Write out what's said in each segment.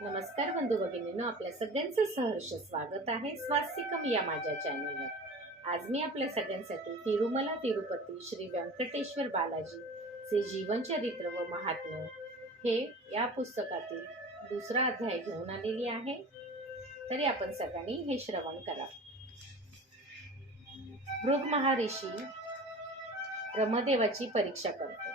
नमस्कार बंधू भगिनींनो, आपल्या सगळ्यांचं सहर्ष स्वागत आहे स्वास्तिकम या माझ्या चॅनलवर. आज मी आपल्या सगळ्यांसाठी तिरुमला तिरुपती श्री व्यंकटेश्वर बालाजी चे जीवनचरित्र व महात्म्य हे या पुस्तकातील दुसरा अध्याय घेऊन आलेली आहे. तरी आपण सगळ्यांनी हे श्रवण करा. भृग महर्षी ब्रह्मदेवाची परीक्षा करतो.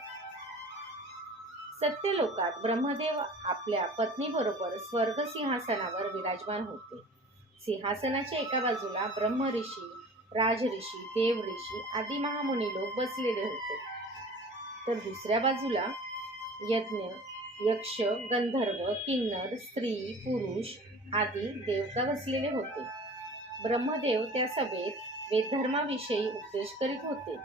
सत्यलोकात ब्रह्मदेव आपल्या पत्नीबरोबर स्वर्ग सिंहासनावर विराजमान होते. सिंहासनाच्या एका बाजूला ब्रह्म ऋषी, राजऋषी, देव ऋषी आदी महामुनी लोक बसलेले होते, तर दुसऱ्या बाजूला यज्ञ, यक्ष, गंधर्व, किन्नर, स्त्री, पुरुष आदी देवता बसलेले होते. ब्रह्मदेव त्या सभेत वेदधर्माविषयी उपदेश करीत होते.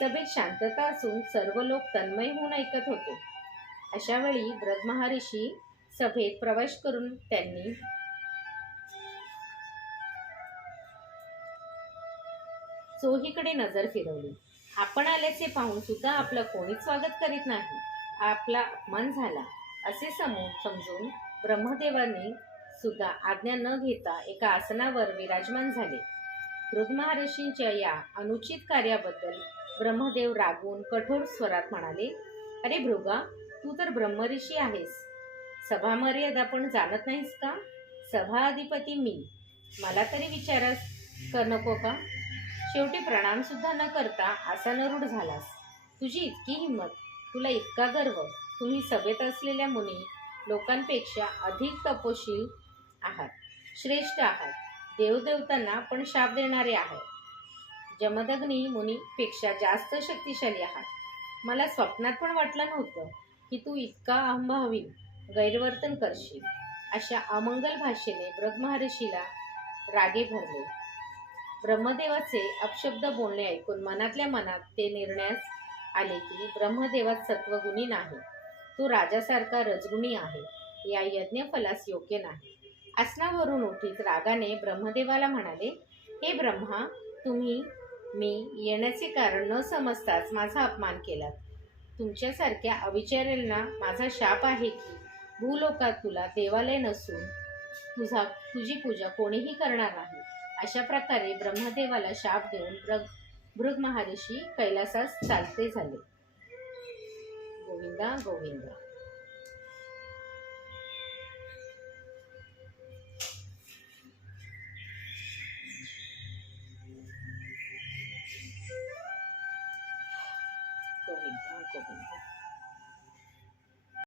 सभेत शांतता असून सर्व लोक तन्मय होऊन ऐकत होते. अशा वेळी भृग महर्षी सभेत प्रवेश करून त्यांनी चोहीकडे नजर फिरवली. आपण आल्याचे पाहून सुद्धा आपलं कोणीच स्वागत करीत नाही, आपला अपमान झाला असे समजून ब्रह्मदेवांनी सुद्धा आज्ञा न घेता एका आसनावर विराजमान झाले. भृग महर्षींच्या या अनुचित कार्याबद्दल ब्रह्मदेव रागवून कठोर स्वरात म्हणाले, अरे भृगा, तू तर ब्रह्मऋषी आहेस. सभा मर्यादा पण जाणत नाहीस का? सभा अधिपती मी, मला तरी विचार नको का? शेवटी प्रणाम सुद्धा न करता आसनारूढ झालास. तुझी इतकी हिंमत, तुला इतका गर्व. तुम्ही सभेत असलेल्या मुनी लोकांपेक्षा अधिक तपोशील आहात, श्रेष्ठ आहात, देवदेवतांना पण शाप देणारे आहात, जमदग्नी मुनीपेक्षा जास्त शक्तिशाली आहात. मला स्वप्नात पण वाटलं नव्हतं की तू इतका अहंभावी गैरवर्तन करशील. अशा अमंगल भाषेने भृग महर्षीला रागे भरले. ब्रह्मदेवाचे अपशब्द बोलणे ऐकून मनातल्या मनात ते निर्णयास आले की ब्रह्मदेवात सत्वगुणी नाही, तो राजासारखा रजगुणी आहे. या यज्ञफलास योग्य नाही. आसनावरून उठीत रागाने ब्रह्मदेवाला म्हणाले, हे ब्रह्मा, तुम्ही मी येण्याचे कारण न समजताच माझा अपमान केलात. तुमच्यासारख्या अविचार्यांना माझा शाप आहे की भूलोकात तुला देवालय नसून तुझी पूजा कोणीही करणार नाही. अशा प्रकारे ब्रह्मदेवाला शाप देऊन भृग महर्षी कैलासास चालते झाले. गोविंदा गोविंदा.